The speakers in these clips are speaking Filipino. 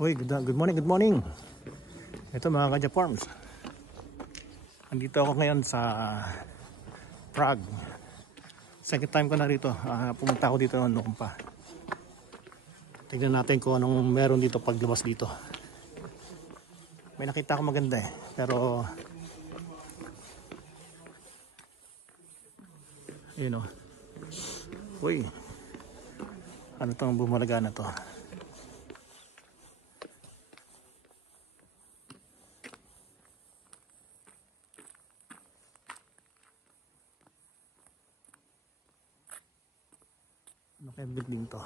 Uy, good morning, good morning. Ito mga ka-Japarms. Andito ako ngayon sa Prague. Second time ko na rito. Pumunta ako dito noon pa. Tignan natin kung anong meron dito paglabas dito. May nakita ako maganda eh. Pero yun o. Uy, ano itong bumalaga na to? Ano kaya building to?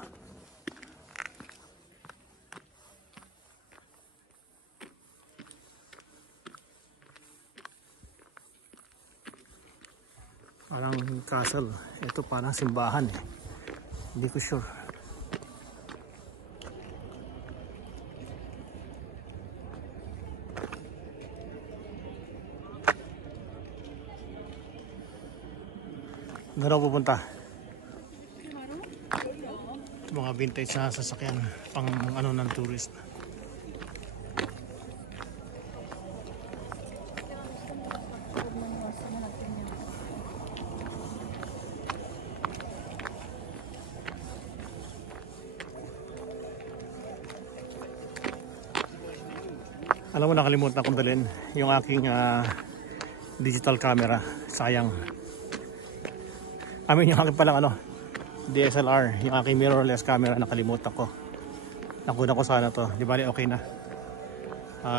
Parang castle. Ito parang simbahan eh. Hindi ko sure. Doon ako pupunta. Mga vintage na sasakyan pang ano ng tourist. Alam mo, nakalimutan kong dalhin yung aking digital camera. Sayang. Yung aking palang DSLR, yung aking mirrorless camera, nakalimutan ko. Nakuna ko sana to. Di bali okay na.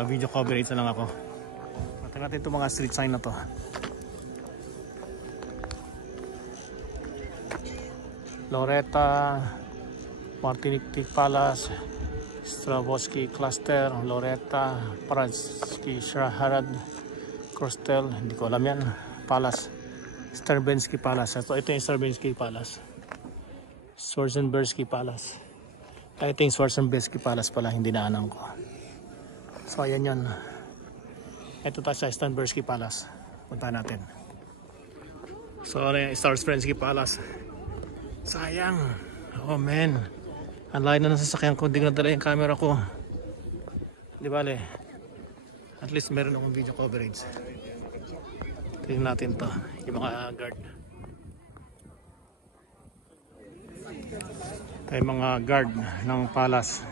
Video coverage na lang ako. Tingnan natin itong mga street sign na to. Loretta, Martinik Palace, Stravosky Cluster, Loretta, Pradsky Shaharad, Krostel, hindi ko alam yan. Palace, Sterbensky Palace. Ito yung Sterbensky Palace. Swarzenbergsky Palace. I think Swarzenbergsky Palace pala, hindi naanan ko. So ayan yun. Ito tayo sa Sterbensky Palace. Punta natin. So ano yung Swarzenbergsky Palace. Sayang. Oh man. Ang layo na nasasakyan ko. Hindi ko nadala yung camera ko. Di bale. At least meron akong video coverage. Tingnan natin to. Yung mga guard. Tayo mga guard ng palace.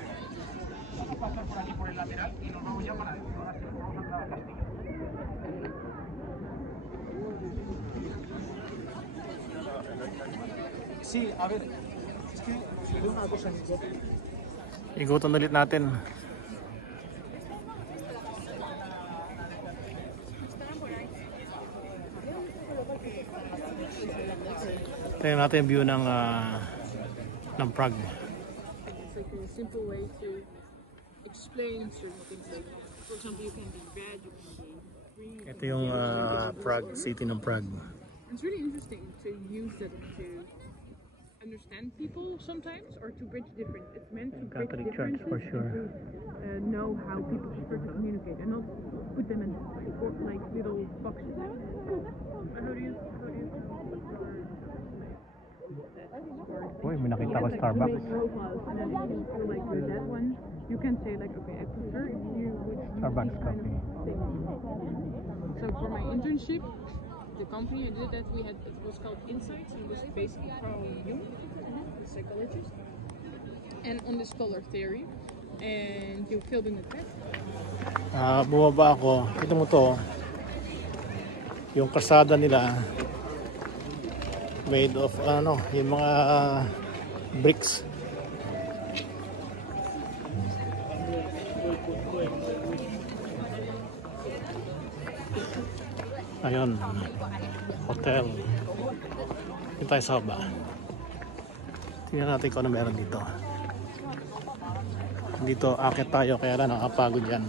Igutan ulit natin. Tingnan natin yung view ng Prague. It's like a simple way to explain certain things. Like, for example, you can be red, you can be green. Ito yung Prague, city ng Prague. It's really interesting to use that to understand people sometimes, or to bridge different. It's meant to bridge Catholic Church for sure. To know how people prefer to communicate and not put them in like little boxes. How do you? Uy, may nakita ko Starbucks. And then if you like that one, you can say like, okay, I prefer if you would use Starbucks these kind coffee. of things. So for my internship, the company I did that, it was called Insights, and it was basically Carl Jung, the psychologist, and on this color theory, and you filled in the test. Bumaba ako. Ito mo to. Yung kalsada nila made of yung mga bricks. Ayun, hotel. Dito tayo sa baba. Tingnan natin kung ano meron dito. Dito akit tayo, kaya lang nakapagod yan.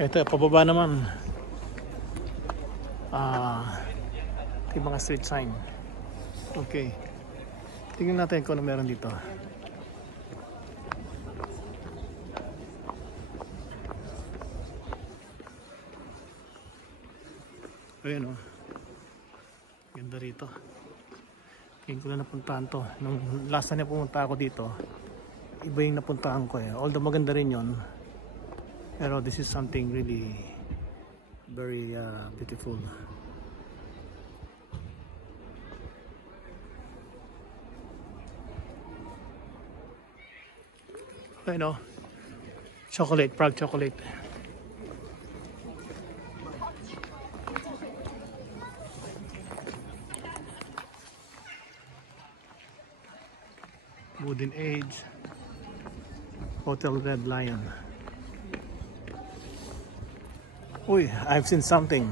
Ito, pababa naman. Yung mga street sign. Okay. Tingnan natin kung ano meron dito. Ayun o. Ganda rito. Ngayon ko na napuntahan to. Nung last na pumunta ako dito iba yung napuntahan ko eh. Although maganda rin yon, pero this is something really very beautiful. I know, chocolate, Prague chocolate. Wooden Age, Hotel Red Lion. Uy, I've seen something.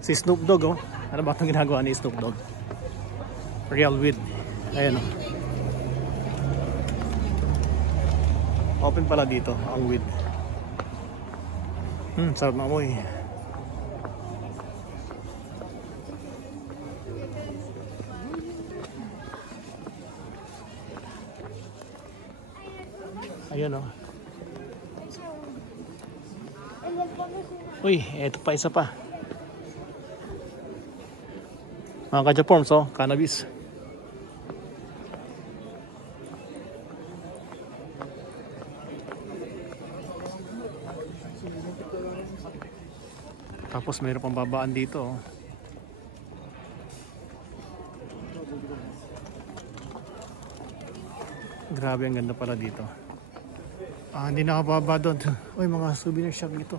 Si Snoop Dogg, oh. Ano ba itong ginagawa ni Snoop Dogg? Real weed. Ayan, oh. Open pala dito ang weed. Sarap na amoy. Ayun, oh. Uy, eto pa, isa pa. Mga ka-Japorms, oh, cannabis. Tapos mayroon pang babaan dito, oh. Grabe, ang ganda pala dito. Hindi nakababa doon. Uy, mga souvenir shop dito.